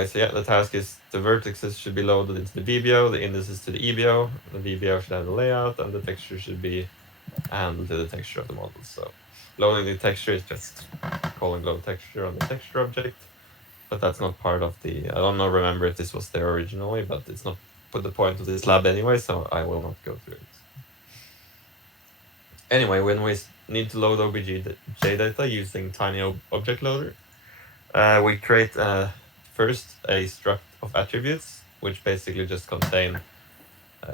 anyway, so yeah, the task is the vertices should be loaded into the VBO, the indices to the EBO, the VBO should have the layout, and the texture should be handled to the texture of the model. So loading the texture is just calling load texture on the texture object, but that's not part of the, I don't know, remember if this was there originally, but it's not put the point of this lab anyway, so I will not go through it. Anyway, when we need to load OBJ data using tiny object loader, we create first a struct of attributes, which basically just contain,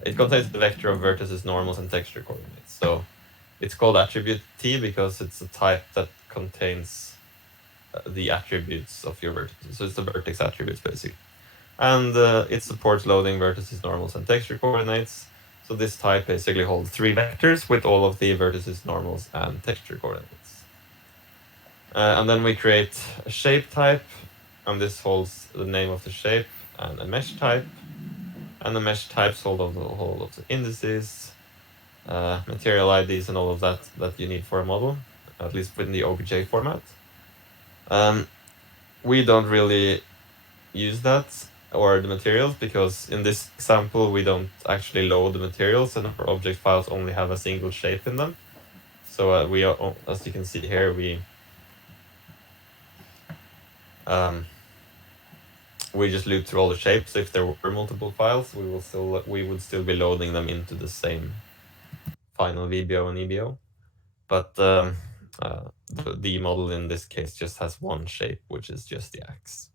it contains the vector of vertices, normals, and texture coordinates. So it's called attribute T because it's a type that contains the attributes of your vertices. So it's the vertex attributes basically. And it supports loading vertices, normals, and texture coordinates. So this type basically holds 3 vectors with all of the vertices, normals, and texture coordinates. And then we create a shape type, and this holds the name of the shape and a mesh type. And the mesh types hold of the indices, material IDs, and all of that you need for a model, at least within the OBJ format. We don't really use that or the materials because in this example we don't actually load the materials, and our object files only have a single shape in them. So we are, as you can see here, we just loop through all the shapes. If there were multiple files, we would still be loading them into the same final VBO and EBO. But the model in this case just has one shape, which is just the axe.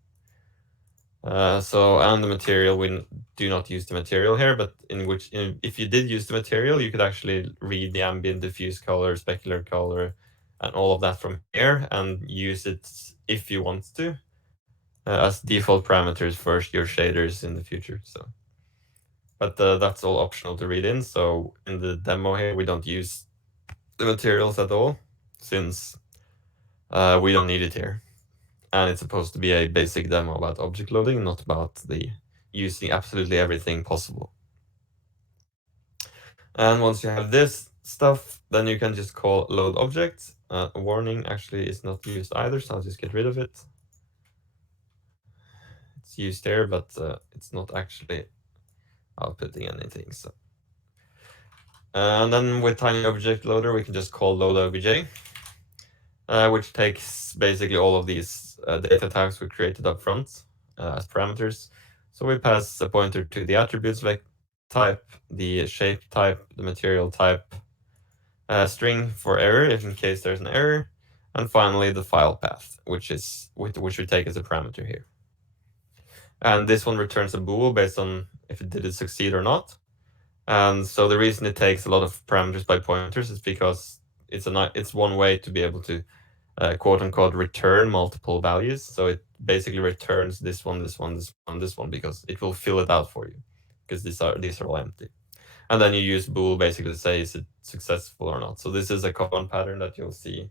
And the material, we do not use the material here, but if you did use the material, you could actually read the ambient, diffuse color, specular color, and all of that from here and use it if you want to as default parameters for your shaders in the future. So, but that's all optional to read in. So in the demo here, we don't use the materials at all since we don't need it here. And it's supposed to be a basic demo about object loading, not about the using absolutely everything possible. And once you have this stuff, then you can just call load object. Warning actually is not used either, so I'll just get rid of it. It's used there, but it's not actually outputting anything. So, and then with tiny object loader, we can just call load obj, which takes basically all of these data types we created up front as parameters. So we pass a pointer to the attributes type, the shape type, the material type, string for error if in case there's an error, and finally the file path, which we take as a parameter here. And this one returns a bool based on if it did succeed or not. And so the reason it takes a lot of parameters by pointers is because it's one way to be able to quote unquote return multiple values. So it basically returns this one, this one, this one, this one, because it will fill it out for you, because these are all empty. And then you use bool basically to say is it successful or not. So this is a common pattern that you'll see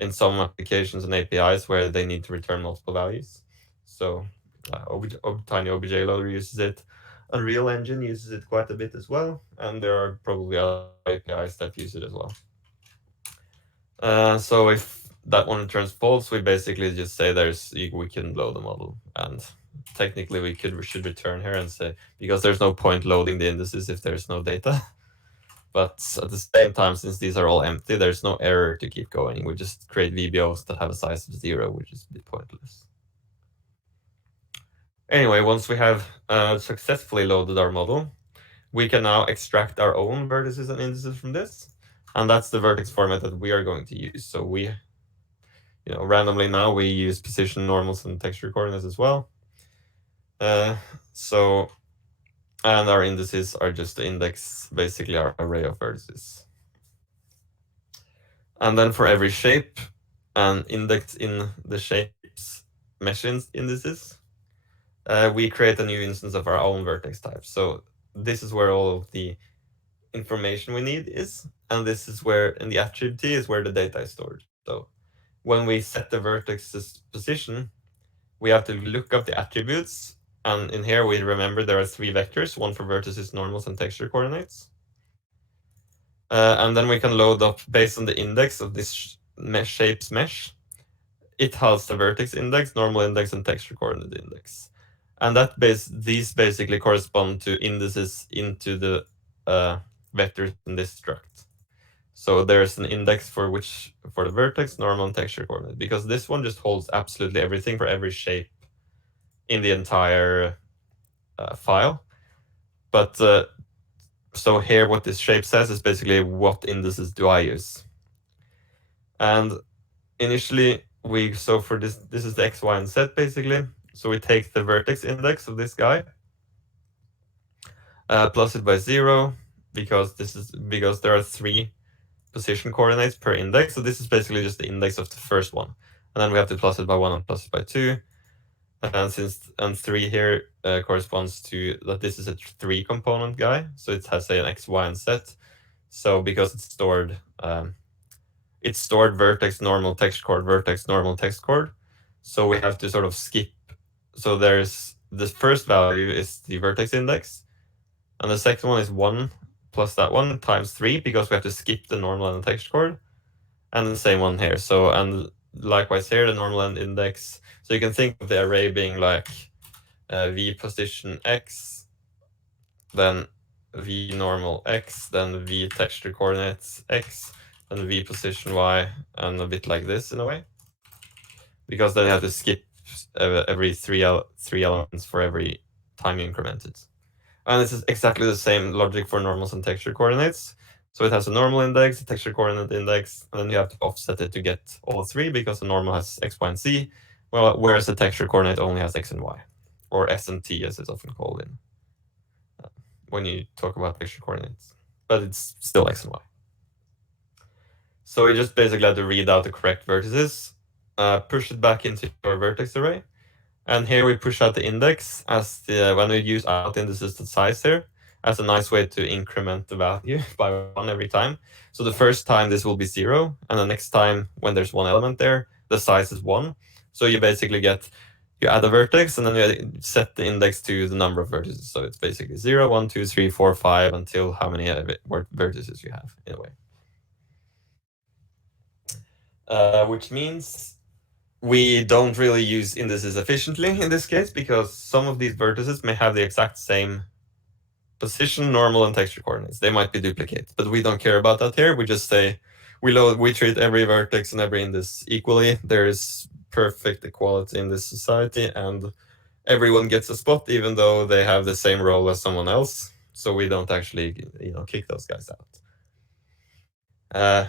in some applications and APIs where they need to return multiple values. So tiny obj loader uses it. Unreal Engine uses it quite a bit as well, and there are probably other APIs that use it as well. So if that one returns false, we basically just say we can load the model, and technically we should return here and say, because there's no point loading the indices if there's no data. But at the same time, since these are all empty, there's no error to keep going. We just create VBOs that have a size of 0, which is a bit pointless. Anyway, once we have successfully loaded our model, we can now extract our own vertices and indices from this. And that's the vertex format that we are going to use. So we, randomly now we use position, normals, and texture coordinates as well. And our indices are just the index, basically our array of vertices. And then for every shape and index in the shapes mesh indices, we create a new instance of our own vertex type. So this is where all of the information we need is, and this is where, in the attribute T is where the data is stored. So when we set the vertex's position, we have to look up the attributes, and in here we remember there are 3 vectors, one for vertices, normals, and texture coordinates. And then we can load up based on the index of this shape's mesh. it has the vertex index, normal index, and texture coordinate index. And these basically correspond to indices into the vectors in this struct. So there's an index for the vertex, normal, and texture coordinate, because this one just holds absolutely everything for every shape in the entire file. But so here what this shape says is basically what indices do I use. And initially for this is the x, y, and z basically. So we take the vertex index of this guy, plus it by 0, because there are 3 position coordinates per index. So this is basically just the index of the first one. And then we have to plus it by 1 and plus it by 2. And 3 here corresponds to that this is a 3-component guy. So it has an x, y, and z. So because it's stored vertex, normal, text chord, vertex, normal, text chord. So we have to sort of skip. So there's the first value is the vertex index. And the second one is 1 plus that one times 3, because we have to skip the normal and the text chord. And the same one here. So, and likewise here, the normal and index. So you can think of the array being like v position x, then v normal x, then v texture coordinates x, and v position y, and a bit like this in a way. Because then you have to skip every three elements for every time you increment it. And this is exactly the same logic for normals and texture coordinates. So it has a normal index, a texture coordinate index, and then you have to offset it to get all 3, because the normal has x, y, and z, whereas the texture coordinate only has x and y, or s and t as it's often called in when you talk about texture coordinates, but it's still x and y. So we just basically have to read out the correct vertices, push it back into your vertex array, and here we push out the index as when we use out indices to size here, as a nice way to increment the value by 1 every time. So the first time this will be 0, and the next time when there's 1 element there, the size is 1. So you basically you add a vertex, and then you set the index to the number of vertices. So it's basically 0, 1, 2, 3, 4, 5, until how many vertices you have, in a way. Which means we don't really use indices efficiently in this case, because some of these vertices may have the exact same position, normal, and texture coordinates. They might be duplicates, but we don't care about that here. We just say we treat every vertex and every index equally. There is perfect equality in this society, and everyone gets a spot, even though they have the same role as someone else. So we don't actually, kick those guys out.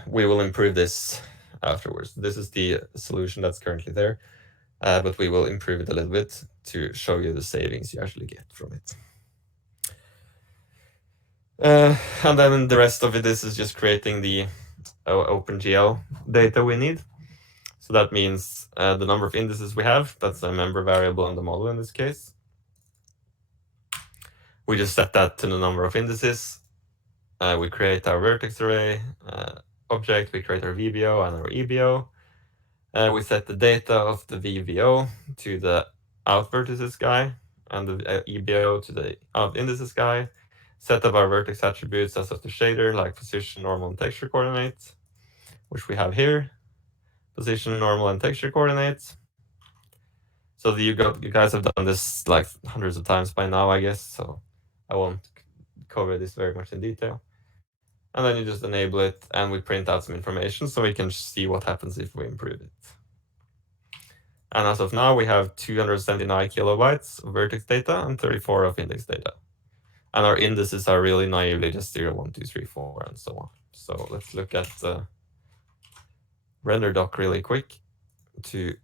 We will improve this afterwards. This is the solution that's currently there, but we will improve it a little bit to show you the savings you actually get from it. And then the rest of it, this is just creating the OpenGL data we need. So that means the number of indices we have, that's a member variable in the model in this case. We just set that to the number of indices. We create our vertex array object, we create our VBO and our EBO. We set the data of the VBO to the out vertices guy, and the EBO to the out indices guy. Set up our vertex attributes as of the shader, like position, normal, and texture coordinates, which we have here. Position, normal, and texture coordinates. So you guys have done this like hundreds of times by now, I guess, so I won't cover this very much in detail. And then you just enable it, and we print out some information so we can see what happens if we improve it. And as of now, we have 279 kilobytes of vertex data and 34 of index data. And our indices are really naively just 0, 1, 2, 3, 4, and so on. So let's look at the render doc really quick to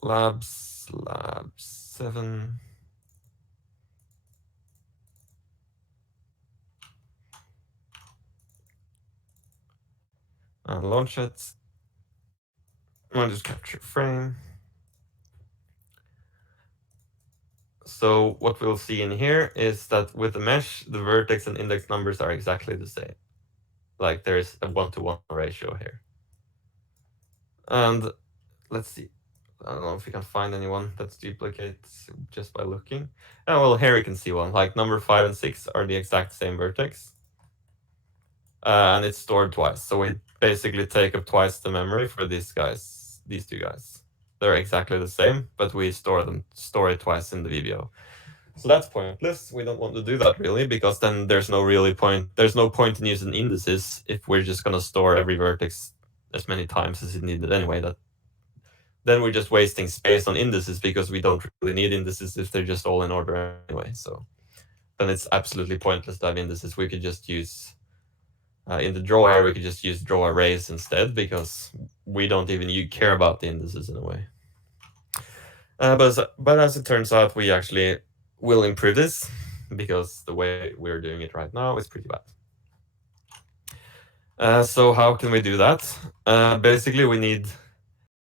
lab 7. And launch it. I'll just capture frame. So what we'll see in here is that with the mesh, the vertex and index numbers are exactly the same. Like there's a 1-to-1 ratio here. And let's see. I don't know if we can find anyone that's duplicates just by looking. Oh, well, here we can see one. Like number 5 and 6 are the exact same vertex. and it's stored twice. So we basically take up twice the memory for these two guys. They're exactly the same, but we store it twice in the VBO. So that's pointless. We don't want to do that really, because then there's no point in using indices if we're just going to store every vertex as many times as it needed anyway. Then we're just wasting space on indices, because we don't really need indices if they're just all in order anyway. So then it's absolutely pointless to have indices. We could just use, in the draw area, we could just use draw arrays instead, because we don't even care about the indices in a way. But as it turns out, we actually will improve this, because the way we're doing it right now is pretty bad. So how can we do that? Basically, we need